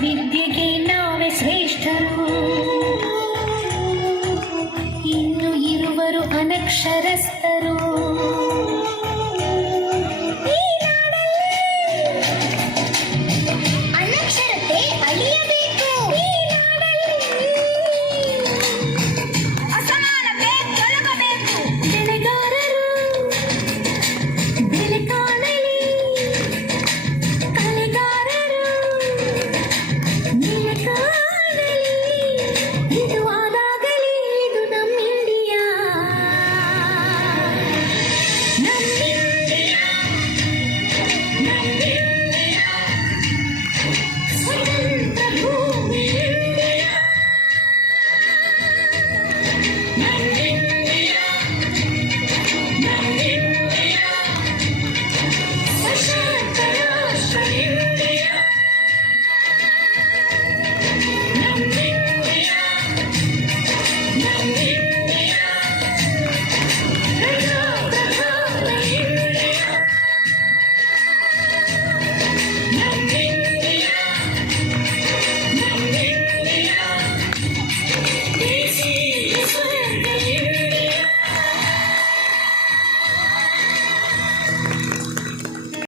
ವಿದ್ಯೆಗೆ ನಾವೇ ಶ್ರೇಷ್ಠರು. ಇನ್ನು ಇರುವರು ಅನಕ್ಷರಸ್ಥ